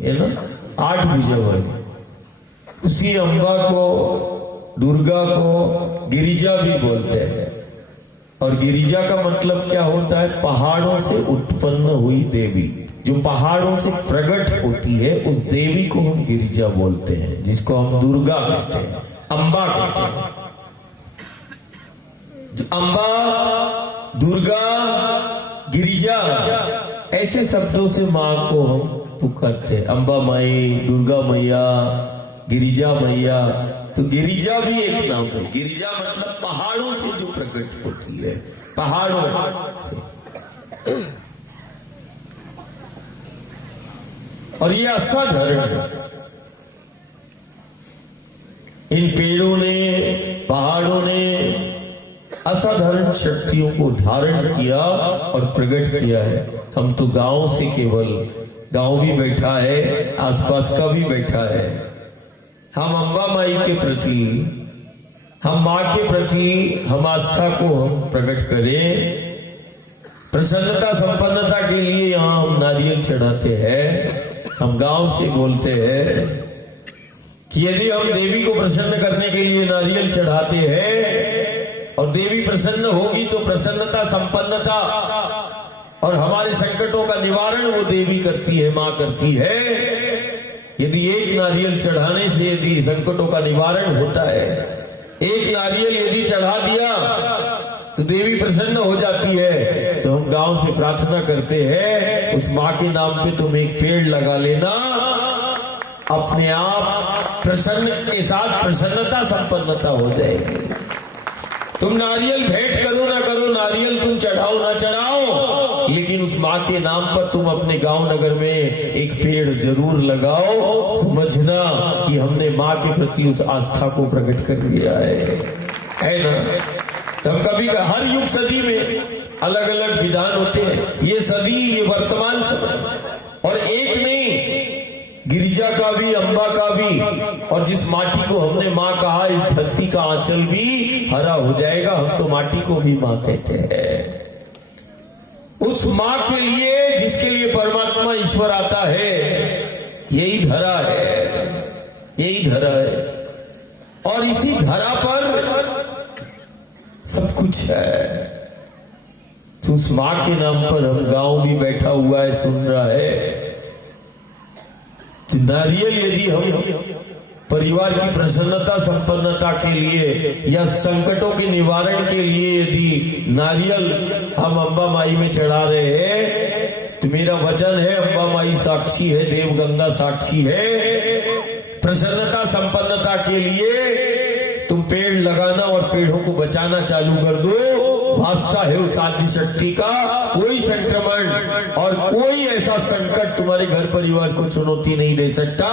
है ना, 8 भुजा वाली। उसी अम्बा को, दुर्गा को गिरिजा भी बोलते हैं। और गिरिजा का मतलब क्या होता है? पहाड़ों से उत्पन्न हुई देवी, जो पहाड़ों से प्रकट होती है, उस देवी को हम गिरिजा बोलते हैं, जिसको हम दुर्गा कहते हैं, अम्बा कहते हैं। अम्बा, दुर्गा, गिरिजा, ऐसे शब्दों से माँ को हम पुकारते हैं। अम्बा माई, दुर्गा मैया, गिरिजा मैया। तो गिरिजा भी एक नाम है। गिरिजा मतलब पहाड़ों से जो प्रकट होती है, पहाड़ों से। और ये असाधारण है। इन पेड़ों ने, पहाड़ों ने असाधारण शक्तियों को धारण किया और प्रकट किया है। हम तो गांव से, केवल गांव भी बैठा है, आसपास का भी बैठा है। हम अम्बा माई के प्रति, हम माँ के प्रति हम आस्था को हम प्रकट करें। प्रसन्नता संपन्नता के लिए यहाँ हम नारियल चढ़ाते हैं। हम गांव से बोलते हैं कि यदि हम देवी को प्रसन्न करने के लिए नारियल चढ़ाते हैं और देवी प्रसन्न होगी तो प्रसन्नता संपन्नता और हमारे संकटों का निवारण वो देवी करती है, माँ करती है। यदि एक नारियल चढ़ाने से यदि संकटों का निवारण होता है, एक नारियल यदि चढ़ा दिया तो देवी प्रसन्न हो जाती है। तो हम गांव से प्रार्थना करते हैं, उस माँ के नाम पे तुम एक पेड़ लगा लेना, अपने आप प्रसन्न के साथ प्रसन्नता संपन्नता हो जाएगी। तुम नारियल भेंट करो ना करो, नारियल तुम चढ़ाओ ना चढ़ाओ, लेकिन उस माँ के नाम पर तुम अपने गांव नगर में एक पेड़ जरूर लगाओ। समझना कि हमने माँ के प्रति उस आस्था को प्रकट कर दिया है ना। तो हम कभी, हर युग सदी में अलग अलग विधान होते हैं। ये सदी, ये वर्तमान समय, और एक नहीं, गिरिजा का भी, अम्बा का भी, और जिस माटी को हमने माँ कहा, इस धरती का आंचल भी हरा हो जाएगा। हम तो माटी को भी माँ कहते हैं। उस माँ के लिए, जिसके लिए परमात्मा ईश्वर आता है, यही धरा है, यही धरा है। और इसी धरा पर सब कुछ है। तो उस माँ के नाम पर हम गांव भी बैठा हुआ है, सुन रहा है। नारियल यदि हम परिवार की प्रसन्नता संपन्नता के लिए या संकटों के निवारण के लिए यदि नारियल हम अम्बा माई में चढ़ा रहे हैं, तो मेरा वचन है, अम्बा माई साक्षी है, देव गंगा साक्षी है, प्रसन्नता संपन्नता के लिए तुम पेड़ लगाना और पेड़ों को बचाना चालू कर दो। वास्ता है उस आदि शक्ति का, कोई संक्रमण और कोई ऐसा संकट तुम्हारे घर परिवार को चुनौती नहीं दे सकता।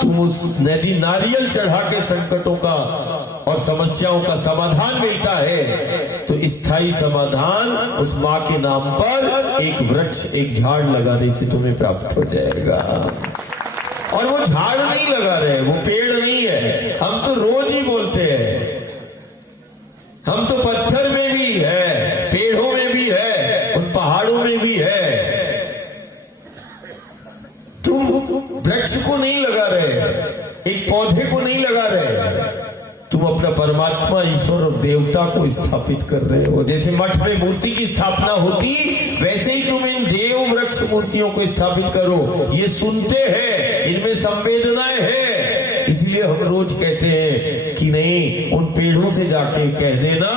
तुम उस नदी नारियल चढ़ा के संकटों का और समस्याओं का समाधान मिलता है, तो स्थायी समाधान उस माँ के नाम पर एक वृक्ष, एक झाड़ लगाने से तुम्हें प्राप्त हो जाएगा। और वो झाड़ नहीं लगा रहे, वो पेड़ नहीं है। हम तो रोज ही बोलते हैं, हम तो पत्थर में भी है, पेड़ों में भी है, उन पहाड़ों में भी है। तुम वृक्ष को नहीं लगा रहे, एक पौधे को नहीं लगा रहे, तुम अपना परमात्मा, ईश्वर और देवता को स्थापित कर रहे हो। जैसे मठ में मूर्ति की स्थापना होती, वैसे ही तुम इन देव वृक्ष मूर्तियों को स्थापित करो। ये सुनते हैं, इनमें संवेदनाएं हैं, इसलिए हम रोज कहते हैं कि नहीं, उन पेड़ों से जाके कह देना,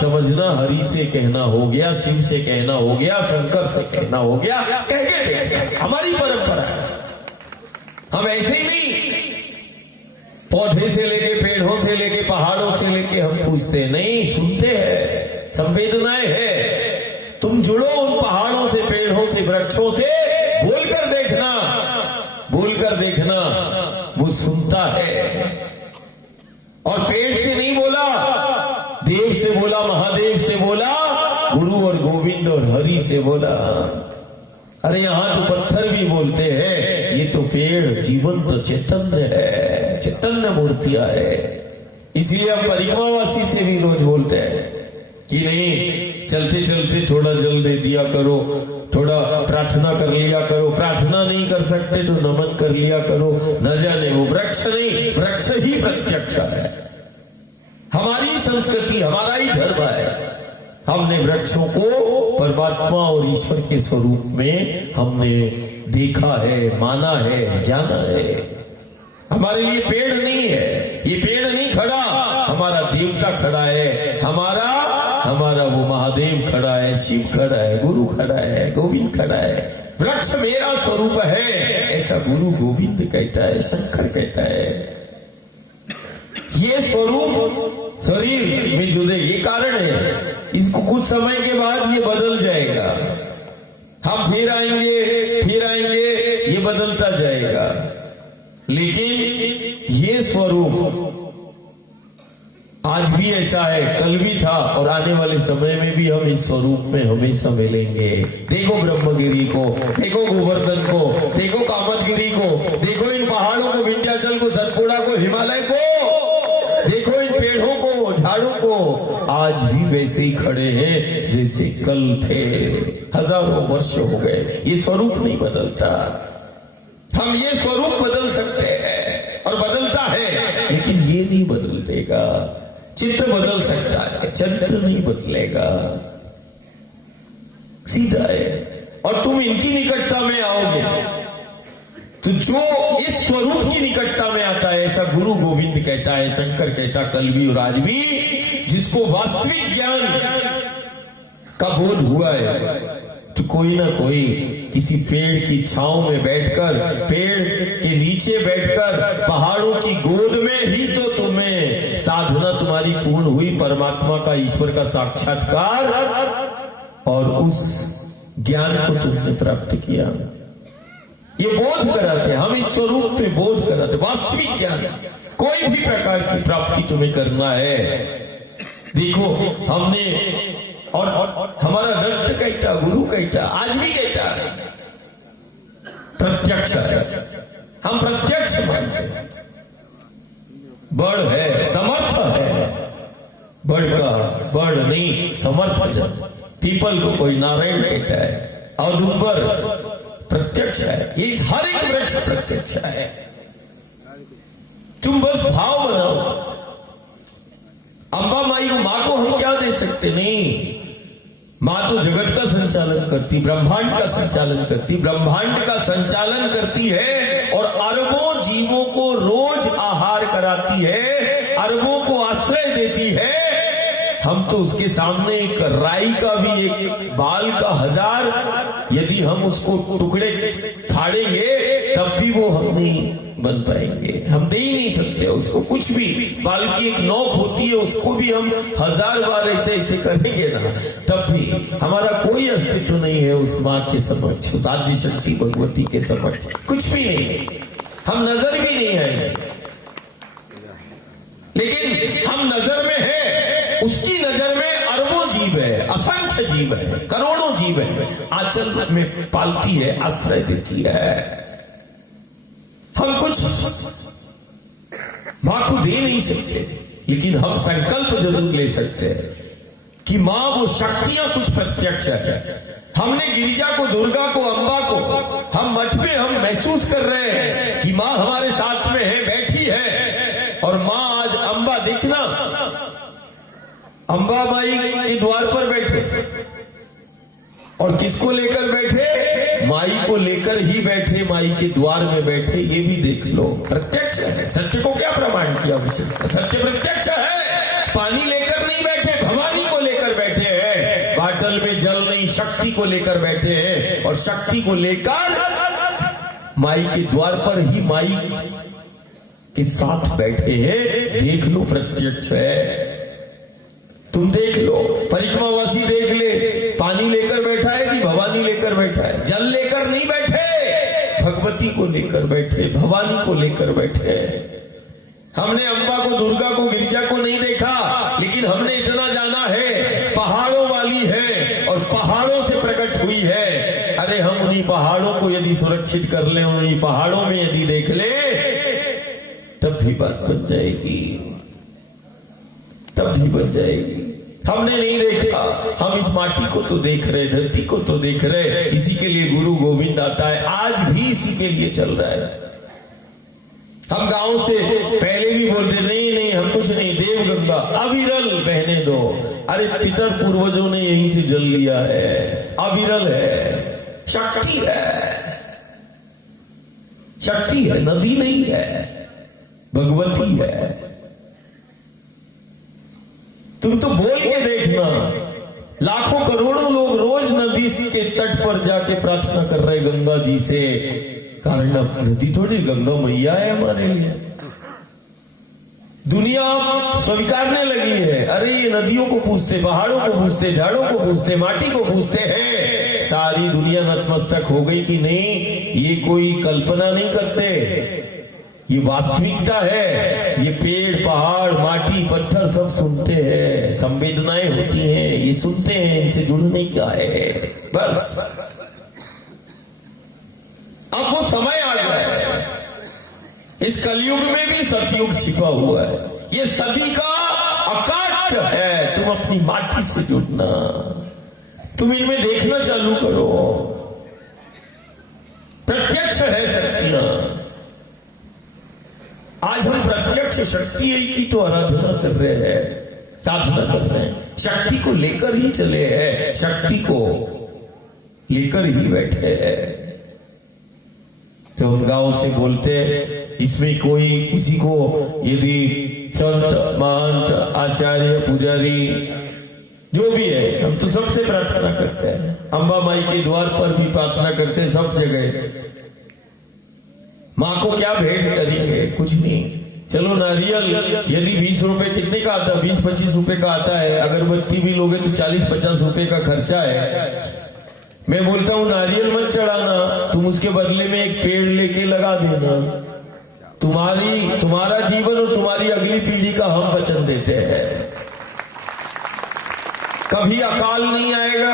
समझना हरि से कहना हो गया, शिव से कहना हो गया, शंकर से कहना हो गया, कह के हमारी परंपरा है। हम ऐसे ही नहीं, पौधे से लेके, पेड़ों से लेके, पहाड़ों से लेके हम पूछते नहीं, सुनते हैं, संवेदनाएं है। तुम जुड़ो उन पहाड़ों से, पेड़ों से, वृक्षों से, बोलकर देखना, बोलकर देखना, वो सुनता है। और पेड़ से नहीं बोला, देव से बोला, महादेव से बोला, गुरु और गोविंद और हरि से बोला। अरे यहां तो पत्थर भी बोलते हैं, ये तो पेड़ जीवंत चैतन्य है, चैतन्य मूर्तियां है। इसलिए हम परिक्रमावासी से भी रोज बोलते हैं, कि नहीं चलते चलते थोड़ा जल दे दिया करो, थोड़ा प्रार्थना कर लिया करो, प्रार्थना नहीं कर सकते तो नमन कर लिया करो। न जाने वो वृक्ष नहीं, वृक्ष ही प्रत्यक्ष है। हमारी संस्कृति, हमारा ही धर्म है। हमने वृक्षों को परमात्मा और ईश्वर के स्वरूप में हमने देखा है, माना है, जाना है। हमारे लिए पेड़ नहीं है, ये पेड़ नहीं खड़ा, हमारा देवता खड़ा है, हमारा वो महादेव खड़ा है, शिव खड़ा है, गुरु खड़ा है, गोविंद खड़ा है। वृक्ष मेरा स्वरूप है, ऐसा गुरु गोविंद कहता है, शंकर कहता है। ये स्वरूप शरीर में जुड़े, ये कारण है। इसको कुछ समय के बाद ये बदल जाएगा, हम फिर आएंगे, ये बदलता जाएगा। लेकिन ये स्वरूप आज भी ऐसा है, कल भी था और आने वाले समय में भी हम इस स्वरूप में हमेशा मिलेंगे। देखो ब्रह्मगिरी को, देखो गोवर्धन को, देखो कामतगिरी को, देखो इन पहाड़ों को, विंध्याचल को, सतपुड़ा को, हिमालय को, देखो इन पेड़ों को, झाड़ों को, आज भी वैसे ही खड़े हैं जैसे कल थे। हजारों वर्ष हो गए, ये स्वरूप नहीं बदलता। हम ये स्वरूप बदल सकते हैं और बदलता है, लेकिन ये नहीं बदल देगा। चित्र बदल सकता है, चरित्र नहीं बदलेगा, सीधा है। और तुम इनकी निकटता में आओगे तो जो इस स्वरूप की निकटता में आता है, ऐसा गुरु गोविंद कहता है, शंकर कहता, कल भी और आज भी, जिसको वास्तविक ज्ञान का बोध हुआ है, तो कोई ना कोई किसी पेड़ की छांव में बैठकर, पेड़ के नीचे बैठकर, पहाड़ों की गोद में ही तो तुम्हें साधना तुम्हारी पूर्ण हुई, परमात्मा का, ईश्वर का साक्षात्कार, और उस ज्ञान को तुमने प्राप्त किया। ये बोध कराते, हम इस स्वरूप में बोध कराते, वास्तविक ज्ञान। कोई भी प्रकार की प्राप्ति तुम्हें करना है, देखो हमने और हमारा दत्त कहता, गुरु कहता, आज भी कहता है प्रत्यक्ष। हम प्रत्यक्ष मानते हैं, बड़ है, समर्थ है, बड़ का बड़ नहीं, समर्थ जन। पीपल को कोई नारायण कहता है, औदुंबर प्रत्यक्ष है, ये हर एक वृक्ष प्रत्यक्ष है। तुम बस भाव बनाओ। अम्बा माई मां को हम क्या दे सकते? नहीं, मां तो जगत का संचालन करती, ब्रह्मांड का संचालन करती, ब्रह्मांड का संचालन करती है और अरबों जीवों को रोज आहार कराती है, अरबों को आश्रय देती है। हम तो उसके सामने एक राई का भी, एक बाल का हजार, यदि हम उसको टुकड़े फाड़ेंगे तब भी वो हम नहीं बन पाएंगे। हम दे ही नहीं सकते उसको कुछ भी। बाल की एक नोक होती है, उसको भी हम 1000 बार ऐसे ऐसे करेंगे ना, तब भी हमारा कोई अस्तित्व नहीं है उस माँ के समक्ष, उस आदि शक्ति भगवती के समक्ष, कुछ भी नहीं। हम नजर भी नहीं है, लेकिन हम नजर में है, उसकी नजर में अरबों जीव है, असंख्य जीव है, करोड़ों जीव है, आंचल में पालती है, आश्रय देती है। हम कुछ मां को दे नहीं सकते, लेकिन हम संकल्प जरूर ले सकते हैं कि मां वो शक्तियां कुछ प्रत्यक्ष है। हमने गिरिजा को, दुर्गा को, अम्बा को, हम मठ में हम महसूस कर रहे हैं कि मां हमारे साथ में है, बैठी है। और मां आज अम्बा, देखना अम्बा माई के द्वार पर बैठे और किसको लेकर बैठे? माई को लेकर ही बैठे, माई के द्वार में बैठे। ये भी देख लो, प्रत्यक्ष है। सत्य को क्या प्रमाण किया उसे? सत्य प्रत्यक्ष है। पानी लेकर नहीं बैठे, भवानी को लेकर बैठे हैं। बाटल में जल नहीं, शक्ति को लेकर बैठे हैं, और शक्ति को लेकर माई के द्वार पर ही माई के साथ बैठे हैं। देख लो, प्रत्यक्ष है। तुम देख लो, परिक्रमावासी देख ले, पानी लेकर बैठा है कि भवानी लेकर बैठा है? जल लेकर नहीं बैठे, भगवती को लेकर बैठे, भवानी को लेकर बैठे। हमने अम्बा को, दुर्गा को, गिरिजा को नहीं देखा, लेकिन हमने इतना जाना है पहाड़ों वाली है और पहाड़ों से प्रकट हुई है। अरे हम उन्हीं पहाड़ों को यदि सुरक्षित कर ले, उन्हीं पहाड़ों में यदि देख ले, तब भी बात बन जाएगी, तब भी बन जाएगी। हमने नहीं देखा, हम इस माटी को तो देख रहे, धरती को तो देख रहे। इसी के लिए गुरु गोविंद आता है, आज भी इसी के लिए चल रहा है। हम गांव से पहले भी बोलते नहीं नहीं हम कुछ नहीं, देव गंगा अविरल बहने दो। अरे पितर पूर्वजों ने यहीं से जल लिया है, अविरल है, शक्ति है, शक्ति है, नदी नहीं है, भगवती है। तुम तो बोल के देखना, लाखों करोड़ों लोग रोज नदी के तट पर जाके प्रार्थना कर रहे गंगा जी से। कारण अब नदी थोड़ी, गंगा मैया है हमारे लिए। दुनिया स्वीकारने लगी है, अरे ये नदियों को पूछते, पहाड़ों को पूछते, झाड़ों को पूछते, माटी को पूछते हैं। सारी दुनिया नतमस्तक हो गई कि नहीं, ये कोई कल्पना नहीं करते, ये वास्तविकता है। ये पेड़ पहाड़ माटी पत्थर सब सुनते हैं, संवेदनाएं होती हैं, ये सुनते हैं, इनसे जुड़ने क्या है। बस अब वो समय आ गया है, इस कलयुग में भी सतयुग छिपा हुआ है। ये सदी का अकाट्य है। तुम अपनी माटी से जुड़ना, तुम इनमें देखना चालू करो, प्रत्यक्ष है शक्तियां। आज हम प्रत्यक्ष शक्ति की तो आराधना कर रहे हैं, साधना कर रहे हैं, शक्ति को लेकर ही चले हैं, शक्ति को लेकर ही बैठे हैं। तो हम गांव से बोलते, इसमें कोई किसी को यदि संत महंत आचार्य पुजारी जो भी है, हम तो सबसे प्रार्थना करते हैं। अंबा माई के द्वार पर भी प्रार्थना करते हैं, सब जगह। माँ को क्या भेंट करेंगे, कुछ नहीं। चलो नारियल यदि 20 रुपए कितने का आता है, 20-25 रुपए का आता है। अगरबत्ती भी लोगे तो 40-50 रुपए का खर्चा है। मैं बोलता हूं नारियल मत चढ़ाना, तुम उसके बदले में एक पेड़ लेके लगा देना। तुम्हारा जीवन और तुम्हारी अगली पीढ़ी का हम वचन देते हैं। कभी अकाल नहीं आएगा,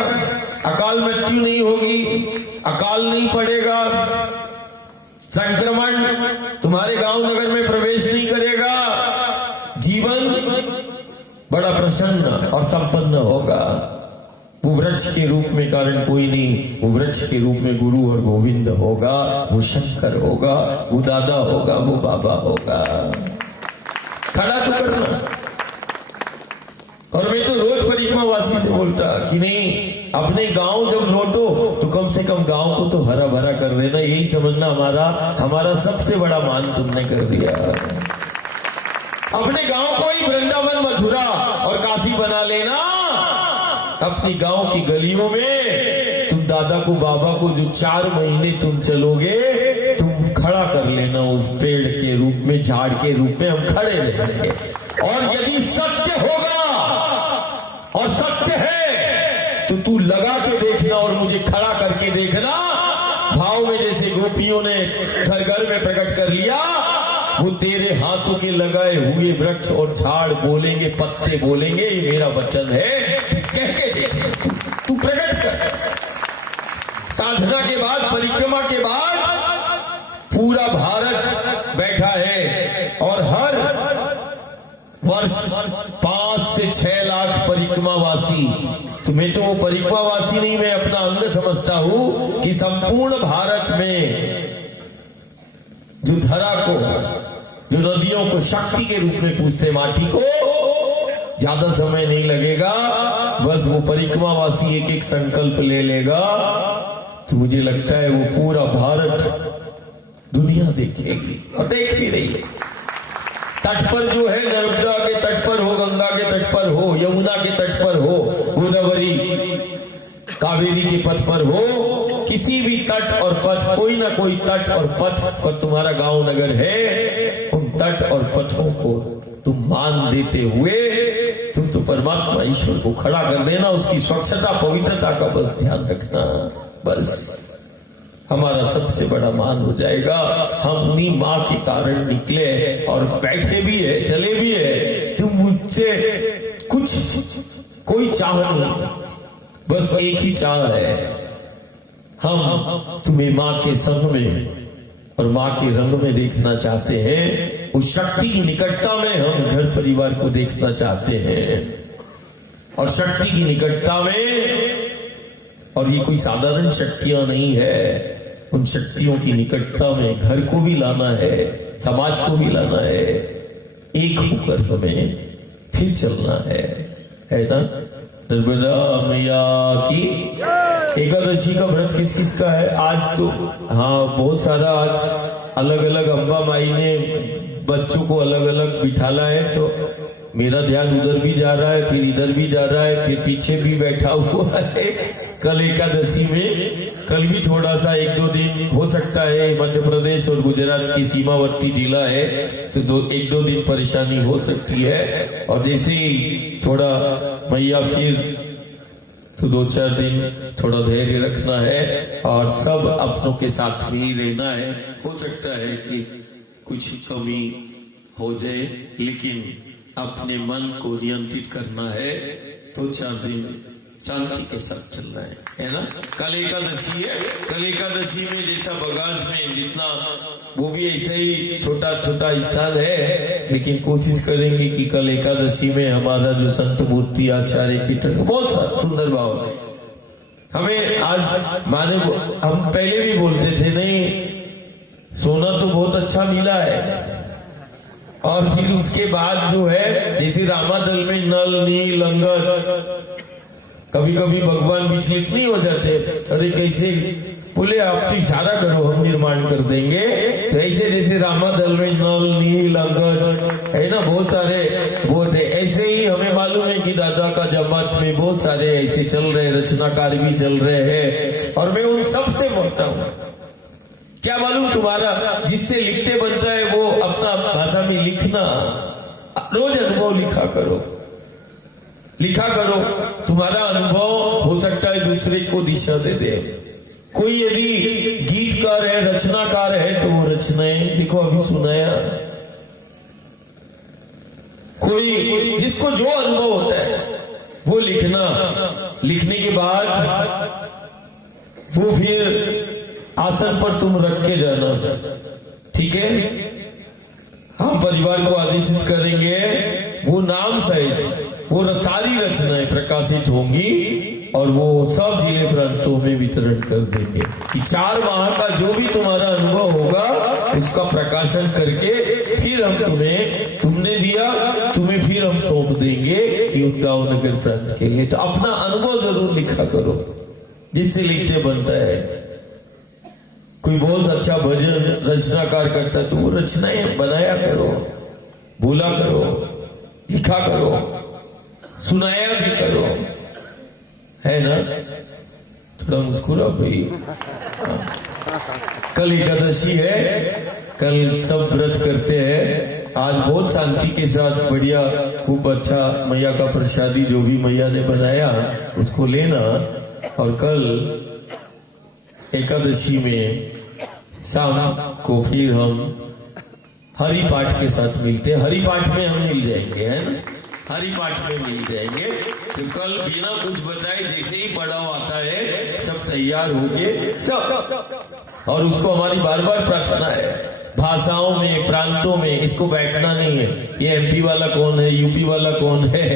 अकाल मृत्यु नहीं होगी, अकाल नहीं पड़ेगा, संक्रमण तुम्हारे गांव नगर में प्रवेश नहीं करेगा, जीवन बड़ा प्रसन्न और संपन्न होगा। वो वृक्ष के रूप में कारण कोई नहीं, वो वृक्ष के रूप में गुरु और गोविंद होगा, वो शंकर होगा, वो दादा होगा, वो बाबा होगा। खड़ा तो करना। और मैं तो रोज परिक्रमावासी से बोलता कि नहीं, अपने गांव जब लौटो तो कम से कम गांव को तो हरा भरा कर देना, यही समझना हमारा सबसे बड़ा मान तुमने कर दिया। अपने गांव को ही वृंदावन मथुरा और काशी बना लेना। अपनी गांव की गलियों में तुम दादा को बाबा को जो 4 महीने तुम चलोगे, तुम खड़ा कर लेना उस पेड़ के रूप में, झाड़ के रूप में हम खड़े रहेंगे। और यदि सत्य होगा और सत्य है तो तू लगा के देखना और मुझे खड़ा करके देखना। भाव में जैसे गोपियों ने घर घर में प्रकट कर लिया, वो तेरे हाथों के लगाए हुए वृक्ष और झाड़ बोलेंगे, पत्ते बोलेंगे, ये मेरा वचन है, कह के देख, तू प्रकट कर। साधना के बाद, परिक्रमा के बाद पूरा भारत बैठा है और हर वर्ष 5 से 6 लाख परिक्रमावासी। तो मैं तो वो परिक्रमावासी नहीं, मैं अपना अंग समझता हूं कि संपूर्ण भारत में जो धरा को, जो नदियों को शक्ति के रूप में पूजते, माटी को, ज्यादा समय नहीं लगेगा। बस वो परिक्रमावासी एक एक संकल्प ले लेगा तो मुझे लगता है वो पूरा भारत दुनिया देखेगी और देख भी रही है। तट पर जो है, नर्मदा के तट पर हो, गंगा के तट पर हो, यमुना के तट पर हो, गोदावरी कावेरी के पथ पर हो, किसी भी तट और पथ, कोई ना कोई तट और पथ पर तुम्हारा गांव नगर है, उन तट और पथों को तुम मान देते हुए तुम तो परमात्मा ईश्वर को खड़ा कर देना। उसकी स्वच्छता पवित्रता का बस ध्यान रखना, बस हमारा सबसे बड़ा मान हो जाएगा। हम उन्हीं माँ के कारण निकले और बैठे भी है, चले भी है। तुम मुझसे कुछ कोई चाह नहीं, बस एक ही चाह है, हम तुम्हें माँ के संग में और माँ के रंग में देखना चाहते हैं। उस शक्ति की निकटता में हम घर परिवार को देखना चाहते हैं। और शक्ति की निकटता में, और ये कोई साधारण शक्तियां नहीं है, उन शक्तियों की निकटता में घर को भी लाना है, समाज को भी लाना है, एक होकर हमें फिर चलना है ना। नर्मदा मैया की। एकादशी का व्रत किस किस का है आज? तो हाँ बहुत सारा आज अलग अलग अम्बा माई ने बच्चों को अलग अलग बिठाला है, तो मेरा ध्यान उधर भी जा रहा है, फिर इधर भी जा रहा है, फिर पीछे भी बैठा हुआ है। कल एकादशी में, कल भी थोड़ा सा 1-2 दिन हो सकता है, मध्य प्रदेश और गुजरात की सीमावर्ती जिला है तो 1-2 दिन परेशानी हो सकती है। और जैसे ही थोड़ा मैया फिर तो 2-4 दिन थोड़ा धैर्य रखना है और सब अपनों के साथ में ही रहना है। हो सकता है कि कुछ कमी हो जाए, लेकिन अपने मन को नियंत्रित करना है तो 4 दिन शांति के साथ चलना है ना। कल एकादशी है, कल एकादशी में जैसा बगास में जितना, वो भी ऐसे ही छोटा छोटा स्थान है, लेकिन कोशिश करेंगे कि कल एकादशी में हमारा जो संत मूर्ति आचार्य कीर्तन बहुत सुंदर भाव है। हमें आज माने, हम पहले भी बोलते थे नहीं, सोना तो बहुत अच्छा मिला है, और फिर उसके बाद जो है जैसे रामादल में नल नील लंगर, कभी कभी भगवान विचलित नहीं हो जाते, अरे कैसे बोले आप तो इशारा करो हम निर्माण कर देंगे, तो ऐसे जैसे रामादल में नल नील अंगद है ना, बहुत सारे वो थे। ऐसे ही हमें मालूम है कि दादा का जमात में बहुत सारे ऐसे चल रहे, रचनाकार भी चल रहे हैं, और मैं उन सब से बोलता हूँ, क्या मालूम तुम्हारा जिससे लिखते बनता है वो अपना भाषा में लिखना, रोज अनुभव लिखा करो, लिखा करो। तुम्हारा अनुभव हो सकता है दूसरे को दिशा दे दे। कोई यदि गीतकार है, रचनाकार है, तो वो रचनाएं देखो अभी सुनाया। कोई जिसको जो अनुभव होता है वो लिखना, लिखने के बाद वो फिर आसन पर तुम रख के जाना, ठीक है। हम परिवार को आदेशित करेंगे, वो नाम सहित वो सारी रचनाएं प्रकाशित होंगी और वो सब जिले प्रांतों में वितरण कर देंगे कि 4 माह का जो भी तुम्हारा अनुभव होगा उसका प्रकाशन करके फिर हम तुम्हें, तुमने दिया तुम्हें फिर हम सौंप देंगे कि गांव नगर प्रांत के लिए। तो अपना अनुभव जरूर लिखा करो, जिससे लिखते बनता है। कोई बहुत अच्छा भजन रचनाकार करता है तो वो रचनाएं बनाया करो, बोला करो, लिखा करो, सुनाया भी करो, है ना। थोड़ा मुस्कुराओ भाई। कल एकादशी है, कल सब व्रत करते हैं। आज बहुत शांति के साथ बढ़िया खूब अच्छा मैया का प्रसादी जो भी मैया ने बनाया उसको लेना, और कल एकादशी में शाम को फिर हम हरि पाठ के साथ मिलते हैं। हरि पाठ में हम मिल जाएंगे, है ना, हरि पाठ में मिल जाएंगे। तो कल बिना कुछ बताए जैसे ही पड़ाव आता है सब तैयार होके सब, और उसको हमारी बार बार प्रार्थना है, भाषाओं में प्रांतों में इसको बैठना नहीं है, ये एमपी वाला कौन है, यूपी वाला कौन है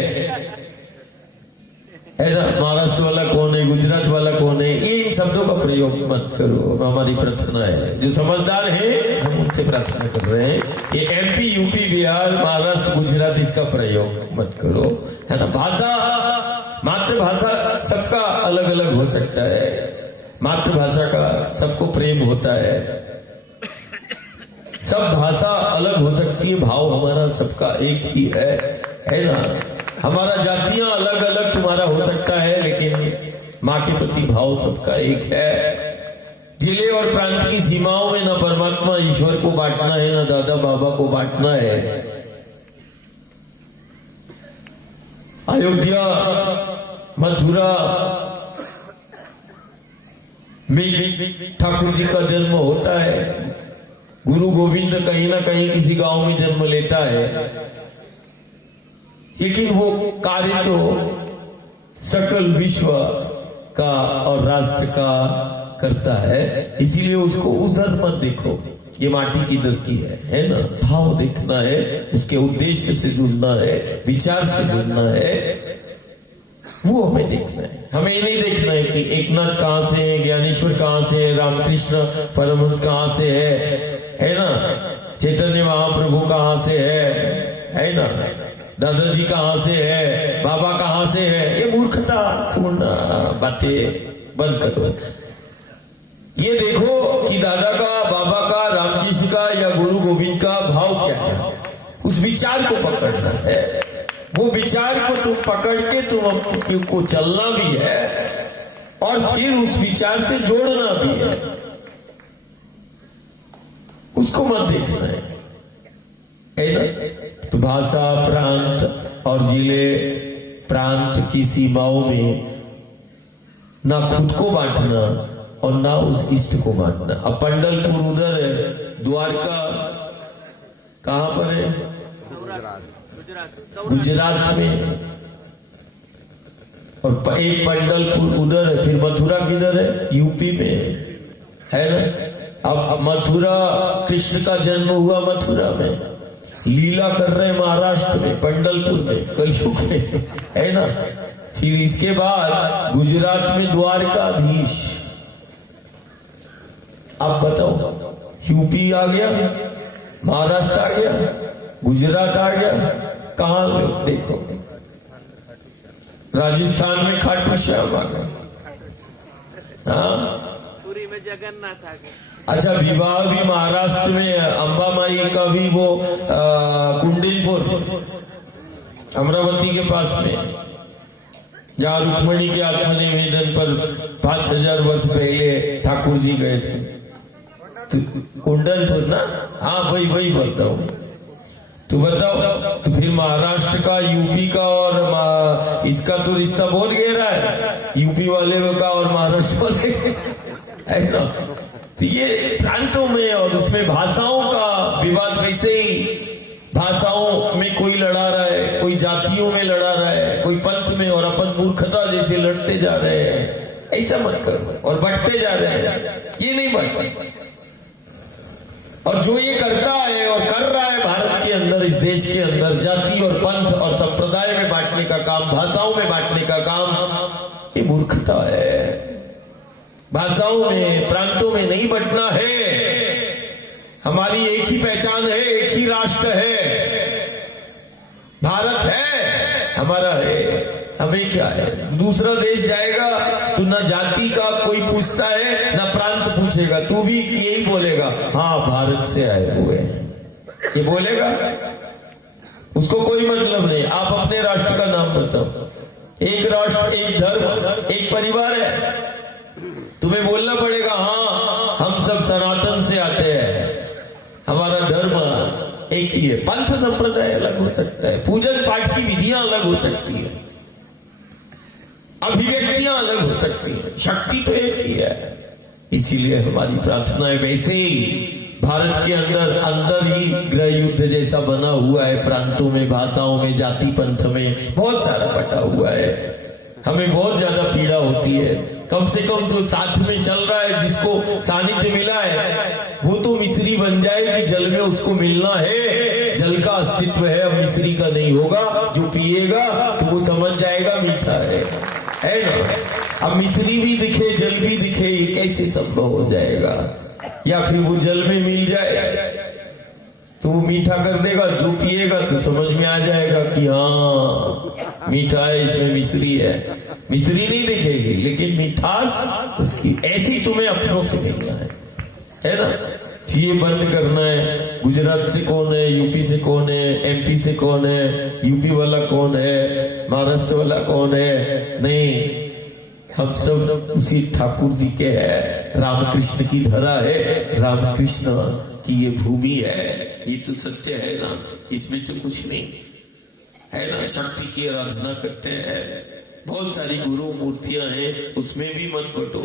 ना, महाराष्ट्र वाला कौन है, गुजरात वाला कौन है, इन शब्दों का प्रयोग मत करो। हमारी प्रार्थना है, जो समझदार है हम उनसे प्रार्थना कर रहे हैं, ये एमपी यूपी बिहार महाराष्ट्र गुजरात इसका प्रयोग मत करो, है ना। भाषा, मातृभाषा सबका अलग अलग हो सकता है, मातृभाषा का सबको प्रेम होता है, सब भाषा अलग हो सकती है, भाव हमारा सबका एक ही है ना। हमारा जातियां अलग अलग तुम्हारा हो सकता है, लेकिन माँ के प्रति भाव सबका एक है। जिले और प्रांत की सीमाओं में न परमात्मा ईश्वर को बांटना है, न दादा बाबा को बांटना है। अयोध्या मथुरा में ठाकुर जी का जन्म होता है, गुरु गोविंद कहीं ना कहीं किसी गांव में जन्म लेता है, लेकिन वो कार्य तो सकल विश्व का और राष्ट्र का करता है। इसीलिए उसको उधर मत देखो, ये माटी की धरती है ना। भाव देखना है, उसके उद्देश्य से जुड़ना है, विचार से जुड़ना है। वो हमें देखना है। हमें ये नहीं देखना है कि एकनाथ कहाँ से है, ज्ञानेश्वर कहाँ से है, रामकृष्ण परमहंस कहाँ से है ना, चैतन्य महाप्रभु कहाँ से है ना, दादाजी कहाँ से है, बाबा कहाँ से है। ये मूर्खता पूर्ण बातें बंद करो। ये देखो कि दादा का, बाबा का, रामकृष्ण का या गुरु गोविंद का भाव क्या है, उस विचार को पकड़ना है। वो विचार को तुम पकड़ के तुमको चलना भी है और फिर उस विचार से जोड़ना भी है। उसको मत देखना है ना। तो भाषा, प्रांत और जिले प्रांत की सीमाओं में ना खुद को बांटना और ना उस इष्ट को बांटना। अब पंडलपुर उधर है, द्वारका कहां पर है, गुजरात में, और एक पंडलपुर उधर है, फिर मथुरा किधर है, यूपी में है ना। अब मथुरा, कृष्ण का जन्म हुआ मथुरा में, लीला कर रहे महाराष्ट्र में, पंडलपुर में, कलयुग में है ना। फिर इसके बाद गुजरात में द्वारकाधीश। आप बताओ, यूपी आ गया, महाराष्ट्र आ गया, गुजरात आ गया, कहां लोग देखो, राजस्थान में खाटू श्याम आ गए, हाँ, पुरी में जगन्नाथ आ गए। अच्छा, विवाह भी महाराष्ट्र में, अंबा माई का भी वो कुंडलपुर अमरावती के पास में, जहां रुक्मणी के आत्मनिवेदन पर 5000 वर्ष पहले ठाकुर जी गए थे। तो कुंडलपुर ना, हाँ वही बोल रहा हूं। तो बताओ, तो फिर महाराष्ट्र का, यूपी का और इसका तो रिश्ता बहुत गहरा है, यूपी वाले का और महाराष्ट्र वाले है ना। तो ये प्रांतों में और उसमें भाषाओं का विवाद, वैसे ही भाषाओं में कोई लड़ा रहा है, कोई जातियों में लड़ा रहा है, कोई पंथ में, और अपन मूर्खता जैसे लड़ते जा रहे हैं। ऐसा मत करो और बढ़ते जा रहे हैं, ये नहीं बढ़ता। और जो ये करता है और कर रहा है भारत के अंदर, इस देश के अंदर, जाति और पंथ और संप्रदाय में बांटने का काम, भाषाओं में बांटने का काम, ये मूर्खता है। भाषाओं में, प्रांतों में नहीं बंटना है। हमारी एक ही पहचान है, एक ही राष्ट्र है, भारत है, हमारा है। हमें क्या है, दूसरा देश जाएगा तो ना जाति का कोई पूछता है, ना प्रांत पूछेगा, तू भी यही बोलेगा, हाँ भारत से आए हुए, ये बोलेगा, उसको कोई मतलब नहीं। आप अपने राष्ट्र का नाम बताओ। एक राष्ट्र, एक धर्म, एक परिवार है, तुम्हें बोलना पड़ेगा, हाँ हम सब सनातन से आते हैं, हमारा धर्म एक ही है। पंथ संप्रदाय अलग हो सकता है, पूजन पाठ की विधियां अलग हो सकती है, अभिव्यक्तियां अलग हो सकती है, शक्ति तो एक ही है। इसीलिए हमारी प्रार्थना है, वैसे ही भारत के अंदर ही गृह युद्ध जैसा बना हुआ है, प्रांतों में, भाषाओं में, जाति पंथ में बहुत सारा बटा हुआ है। हमें बहुत ज्यादा पीड़ा होती है। कम से कम जो साथ में चल रहा है, जिसको सानिध्य मिला है, वो तो मिश्री बन जाए कि जल में उसको मिलना है, जल का अस्तित्व है, अब मिश्री का नहीं होगा। जो पिएगा तो वो समझ जाएगा मीठा है ना। अब मिश्री भी दिखे, जल भी दिखे, ये कैसे संभव हो जाएगा? या फिर वो जल में मिल जाए तो वो मीठा कर देगा, जो पिएगा तो समझ में आ जाएगा कि हाँ मीठा है, इसमें मिश्री है। मिश्री नहीं दिखेगी लेकिन मिठास उसकी, ऐसी तुम्हें अपनों से मिलना है ना। ये बंद करना है। गुजरात से कौन है, यूपी से कौन है, एमपी से कौन है, यूपी वाला कौन है, महाराष्ट्र वाला कौन है, नहीं, हम सब उसी ठाकुर जी के हैं। रामकृष्ण की धरा है, रामकृष्ण की ये भूमि है, ये तो सत्य है ना, इसमें तो कुछ नहीं है ना। शक्ति की आराधना करते हैं, बहुत सारी गुरु मूर्तियां हैं, उसमें भी मत बटो।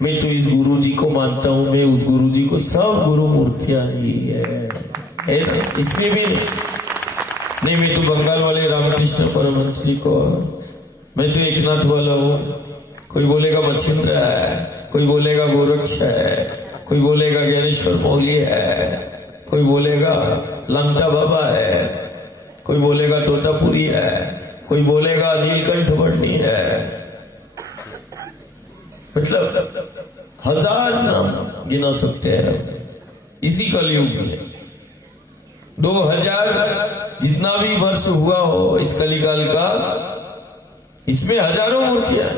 मैं तो इस गुरु जी को मानता हूं, मैं उस गुरु जी को, सब गुरु मूर्तियां ही है ना, इसमें भी नहीं। मैं तो बंगाल वाले रामकृष्ण परमहंस जी को, मैं तो एकनाथ वाला हूं। कोई बोलेगा मच्छिंद्र है, कोई बोलेगा गोरक्ष है, कोई बोलेगा ज्ञानेश्वर मौली है, कोई बोलेगा लंका बाबा है, कोई बोलेगा तोतापुरी है, कोई बोलेगा नीलकंठ वर्णी है, मतलब हजार नाम गिना सकते हैं इसी कलयुग में। 2000 जितना भी वर्ष हुआ हो इस कलिकाल का, इसमें हजारों मूर्तियां।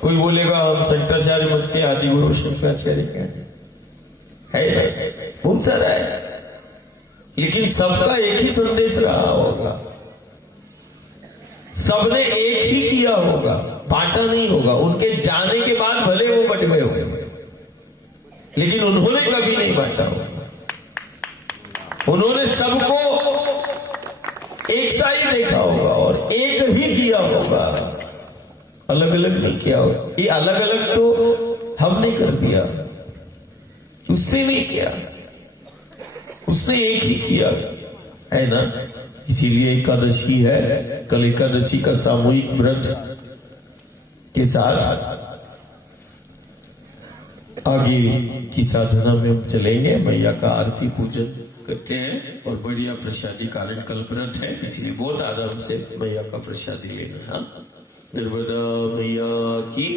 कोई बोलेगा हम शंकराचार्य मत के आदि गुरु शंकराचार्य के है, बहुत सारा है, लेकिन सबका एक ही संदेश रहा होगा, सबने एक ही किया होगा, बांटा नहीं होगा। उनके जाने के बाद भले वो बट गए होंगे, लेकिन उन्होंने कभी नहीं बांटा होगा। उन्होंने सबको एक सा ही देखा होगा और एक ही किया होगा, अलग अलग नहीं किया होगा। ये अलग अलग तो हमने कर दिया, उसने नहीं किया, उसने एक ही किया, है ना। इसीलिए एकादशी है, कल एकादशी का सामूहिक व्रत के साथ आगे की साधना में हम चलेंगे। मैया का आरती पूजन करते हैं और बढ़िया प्रसादी, कारण कल व्रत है, इसलिए बहुत आराम से मैया का प्रसादी लेना। हाँ, नर्मदा मैया की।